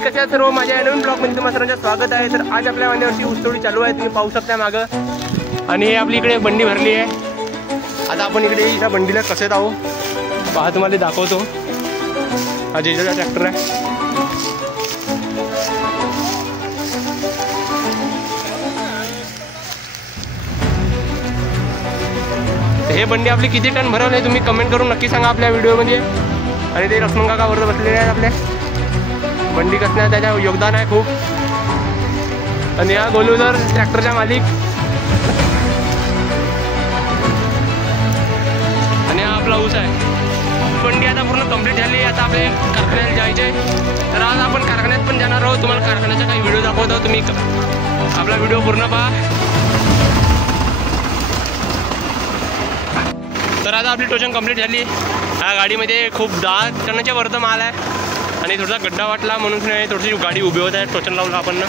कसे आहेत सर्व, माझ्या नवीन ब्लॉगमध्ये तुम्हाला सर्वांचं स्वागत आहे। तर आज आपल्या वांद्यावरती ऊसतोडी चालू आहे, तुम्ही पाहू शकता मागं। आणि हे आपली इकडे बंडी भरली आहे। आता आपण इकडे ह्या बंडीला कसे आहो पहा, तुम्हाला दाखवतो। हा जेजेचा ट्रॅक्टर आहे। हे बंडी आपली किती टन भरवली आहे तुम्ही कमेंट करून नक्की सांगा आपल्या व्हिडिओमध्ये। आणि ते लक्ष्मण काका वर बसलेले आहेत आपल्या बंडी कसण्यात, त्याच्या योगदान आहे खूप। आणि हा गोलूदर ट्रॅक्टरचा मालिक, आणि हा आपला ऊस आहे। बंडी आता पूर्ण कंप्लीट झाली, आता आपले कारखान्यात जायचे। तर आज आपण कारखान्यात पण जाणार आहोत, तुम्हाला कारखान्याचा काही व्हिडिओ दाखवतो, तुम्ही आपला व्हिडिओ पूर्ण पहा। तर आता आपली टोचन कंप्लीट झाली। ह्या गाडीमध्ये खूप 10 टनाच्या वरचा माल आहे आणि थोडासा गड्डा वाटला म्हणून थोडीशी गाडी उभी होत आहे। टोचन लावलं आपण ना।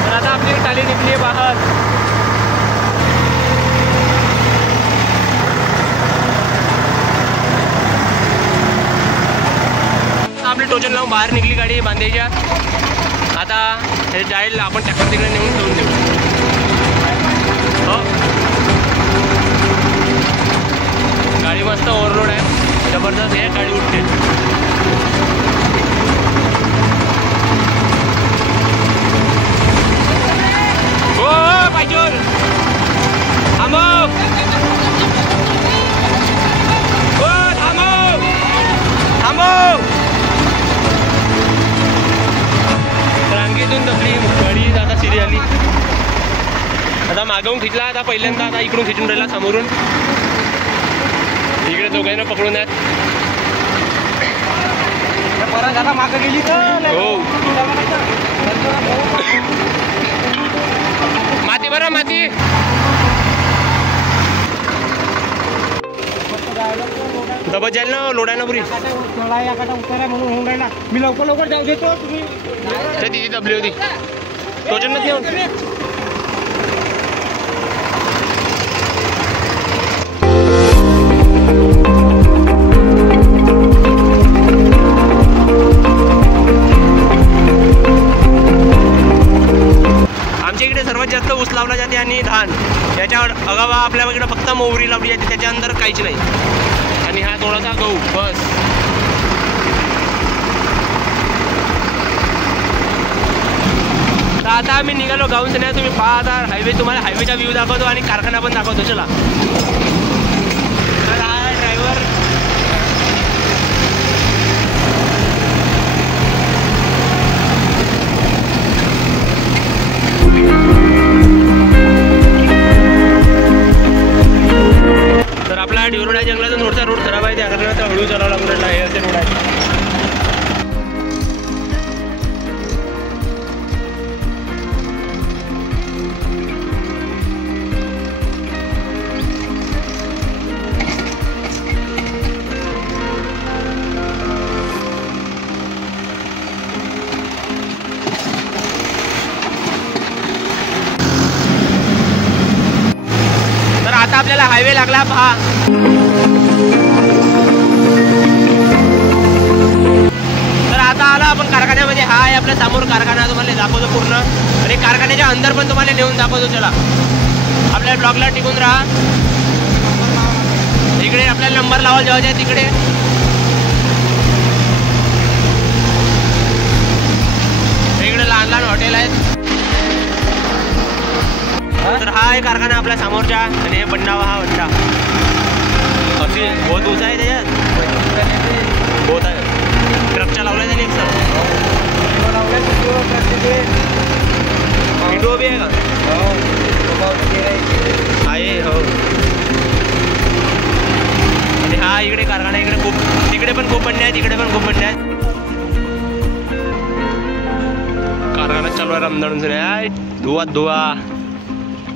तर आता आपली टाली निघली आहे बाहेर। आपली टोचन लावून बाहेर निघली गाडी बांधायच्या। आता हे जाईल आपण ट्रॅक्टर तिकडे नेऊन ठेवून देऊ। हो, गाडी मस्त ओव्हरलोड आहे, जबरदस्त आहे गाडी, उठते। हो पाहिजे थांबव, हो थांबव थांबव। रांगेतून दबली गाडी, आता सिरी आली। आता मागवून खिचला, आता पहिल्यांदा आता इकडून खिचून राहिला समोरून। इकडे दोघांना पकडून आहेत। मागं गेली हो, माती बरं माती। दबत जाईल ना लोडायला पुरी, म्हणून होऊन राहिला। मी लवकर लवकर जाऊ देतो, तुम्ही तिची दबली होती टोचन मध्ये येऊन। आमच्या इकडे सर्वात जास्त ऊस लावला जाते आणि धान, याच्या अगावा आपल्या इकडे फक्त मोहरी लावली जाते, त्याच्या अंदर काहीच नाही। आणि हा थोडासा गहू बस। तर आता आम्ही निघालो गावून सध्या, तुम्ही पहा आता हायवे, तुम्हाला हायवेचा व्ह्यू दाखवतो आणि कारखाना पण दाखवतो, चला। तर हा ड्रायव्हर तर आपला डिवरोड आहे, जंगलातून थोडासा रोड खराब आहे, त्या कारणात हळू चालावं लागून राहिला आहे, असे रोड आहे। आता आपल्याला हायवे लागला पहा। तर आता आला आपण कारखान्यामध्ये, हा आहे आपल्या समोर कारखाना, तुम्हाला दाखवतो पूर्ण। आणि कारखान्याच्या अंदर पण तुम्हाला नेऊन दाखवतो, चला। आपल्या ब्लॉगला टिकून राहा। इकडे आपल्याला नंबर लावायला जायचा आहे तिकडे। इकडे लहान लहान हॉटेल आहेत। तर हा आहे कारखाना आपल्या समोरचा, आणि हे बंडावा, हा बंडा अशी बहुत ऊस आहे त्याच्यात, बहुत आहे। ट्रकच्या लावलाय त्याने एक सर विडो बी आहे का? आहे हो। आणि हा इकडे कारखाना, इकडे खूप, तिकडे पण खूप बंडे आहेत, इकडे पण खूप बंडे आहेत। कारखाना चालू आहे रमदान, धुवा धुवा।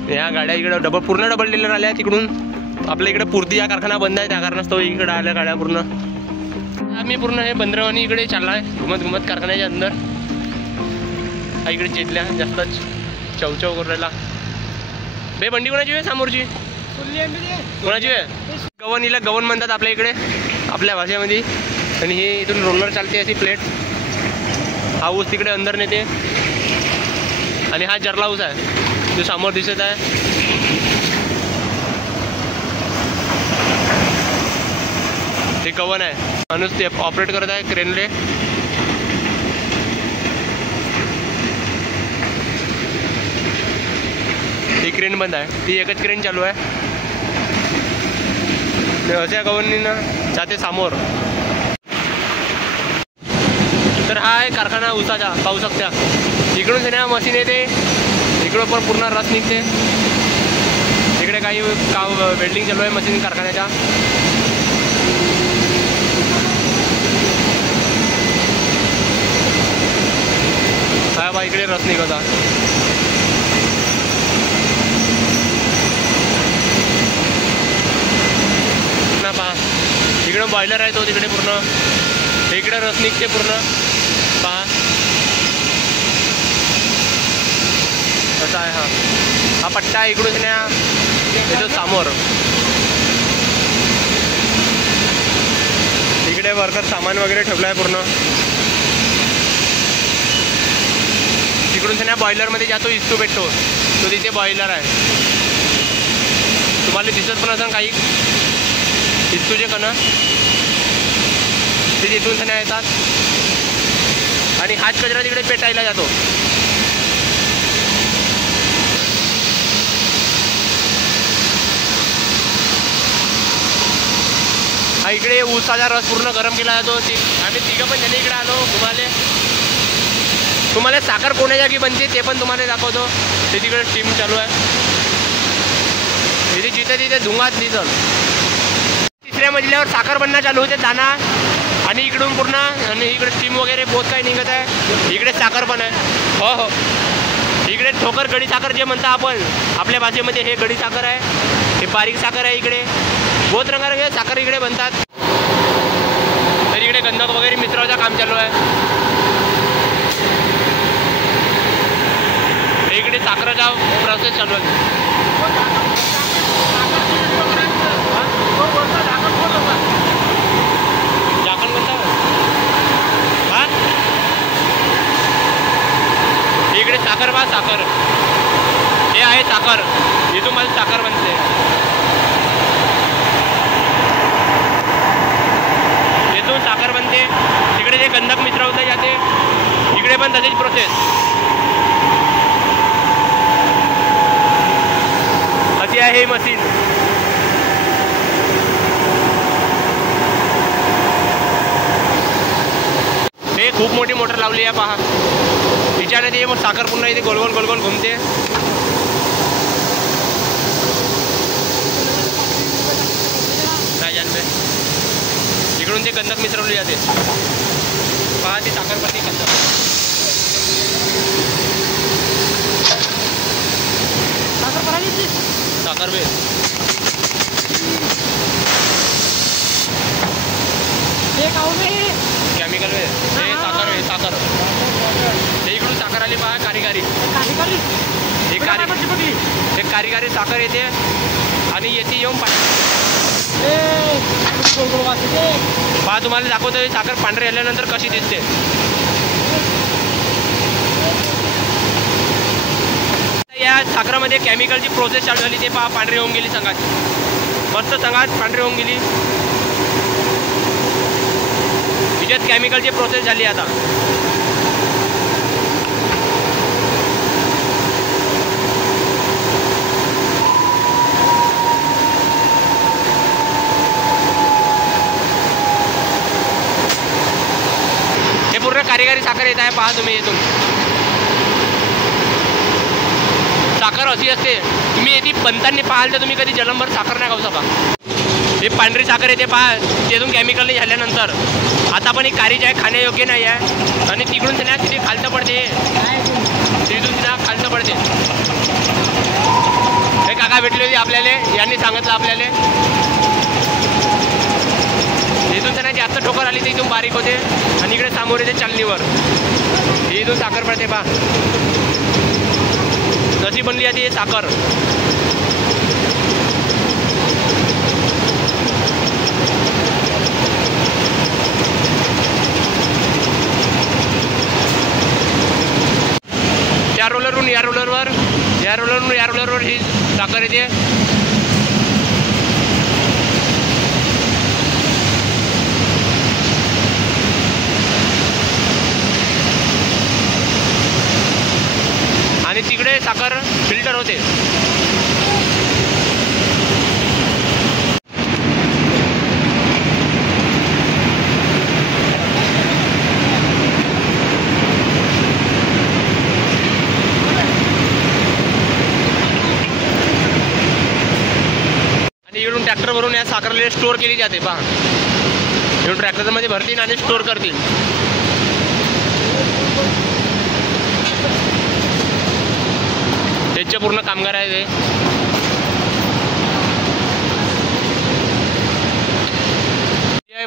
या गाड्या इकडे डबल, पूर्ण डबल डीलर आल्या तिकडून। आपल्या इकडे पुरती या कारखाना बंद आहे, त्या कारणास्तव इकडे आल्या गाड्या पूर्ण। आम्ही पूर्ण हे बंदरवानी इकडे चालला आहे, घुमत घुमत कारखान्याच्या अंदर। इकडे चेतल्या जास्तच चवचव करू राहिला। बे बंडी कोणाची आहे समोरची? कोणाची आहे? गवन, हिला गवन म्हणतात आपल्या इकडे आपल्या भाषेमध्ये. आणि हे इथून रोलर चालते अशी प्लेट. हा ऊस तिकडे अंदर नेते. आणि हा जरला ऊस आहे जो समोर दिसत आहे. हे गवन आहे. माणूस ते ऑपरेट करत आहे क्रेनले. ही क्रेन बंद आहे. ती एकच क्रेन चालू आहे. अशा गवनीनं जाते समोर. तर हा आहे कारखाना ऊसाचा. पाहू शकता इकडून सगळ्या मशीन येते. इकडं पण पूर्ण रस निघते. इकडे काही वेल्डिंग चालू आहे मशीन कारखान्याच्या. हा बा इकडे रस निघता. पहा इकडं बॉयलर आहे तो तिकडे पूर्ण. इकडे रस निघते पूर्ण. पहा असा आहे. हा पट्टा इकडून येतो समोर. इकडे वर्कर सामान वगैरे ठेवलं आहे पूर्ण. तिकडून बॉयलरमध्ये जातो इस्तू भेटतो तो. तिथे बॉयलर आहे. तुम्हाला दिसत पण असं काही इस्तूचे कणं ते तिथून येतात. आणि हाच कचरा तिकडे पेटायला जातो. हा इकडे ऊसाचा रस पूर्ण गरम केला जातो. आम्ही तिघं पण जण इकडे आलो तुम्हाला साखर कोण्या जागी बनते ते पण तुम्हाला दाखवतो. ते तिकडे स्टीम चालू आहे. इथे जिथे तिथे धुंगात दिसल. तिसऱ्या मजल्यावर साखर बनणं चालू होते दाना. आणि इकडून पूर्ण आणि इकडे स्टीम वगैरे बहुत काही निघत आहे. इकडे साखर पण आहे. हो हो इकडे ठोकर गडी साखर जे म्हणता आपण आपल्या भाषेमध्ये हे गडी साखर आहे. हे बारीक साखर आहे. इकडे बहुत रंगारंग साखर इकडे बनतात. तर इकडे गंधक वगैरे मिसळाचं काम चालू आहे. इकडे साखरेचा प्रोसेस चालू आहे. झाकण कोणता हा इकडे साखर बा साखर हे आहे साखर. इथून मला साखर बनते. इथून साखर बनते. तिकडे जे गंधक मिसळवले जाते इकडे पण तशीच प्रोसेस. अशी आहे ही मशीन. हे खूप मोठी मोटर लावली आहे पहा. तिच्याने ते साखर पुन्हा इथे गोल गोल गोल गोल घुमते. इकडून ते गंधक मिसळवली जाते. पहा ती साखर पण गंधक. साखर बे केमिकल वे हे साखर वे साखर. हे इकडून साखर आली पहा कारिगारी. हे कारिगारी साखर येते आणि येते येऊन पहा तुम्हाला दाखवतो. साखर पांढरी आल्यानंतर कशी दिसते. या साखरामध्ये केमिकलची प्रोसेस चालू झाली. ते पहा पांढरी होऊन गेली. संघात मस्त संघात पांढरी होऊन गेली. तिच्यात केमिकलची प्रोसेस झाली. आता हे पूर्ण कारिगारी साखर येत आहे. पहा तुम्ही येथून साखर अशी असते. तुम्ही येथे बनताना पाहाल तर तुम्ही कधी जलमभर साखर नाही खाऊ शका. हे पांढरी साखर येते पहा. तिथून केमिकल झाल्यानंतर आता पण ही कारीच आहे. खाण्यायोग्य नाही आहे. आणि तिकडून त्यांना तिथे खालतं पडते. तिथून त्यांना खालतं पडते. हे काका भेटले होते आपल्याला. यांनी सांगितलं आपल्याला. इथून त्यांना जास्त ठोकर आली तर इथून बारीक होते. आणि इकडे समोर येते चालणीवर. इथून साखर पडते पहा. कशी बनली जाते हे साखर. या रोलरवर ही साखर येते. आणि तिकडे साखर फिल्टर होते. आणि इकडून ट्रॅक्टर भरून या साखरेला स्टोअर केली जाते. पहा, इकडून ट्रॅक्टर मध्ये भरतील आणि स्टोअर करतील. त्याचे पूर्ण कामगार आहे ते.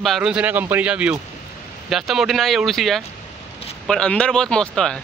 बाहेरून या कंपनीचा व्ह्यू जास्त मोठी नाही, एवढीशी आहे, पण अंदर बहुत मस्त आहे.